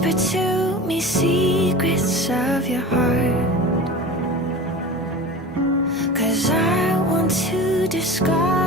Whisper to me secrets of your heart, 'cause I want to discover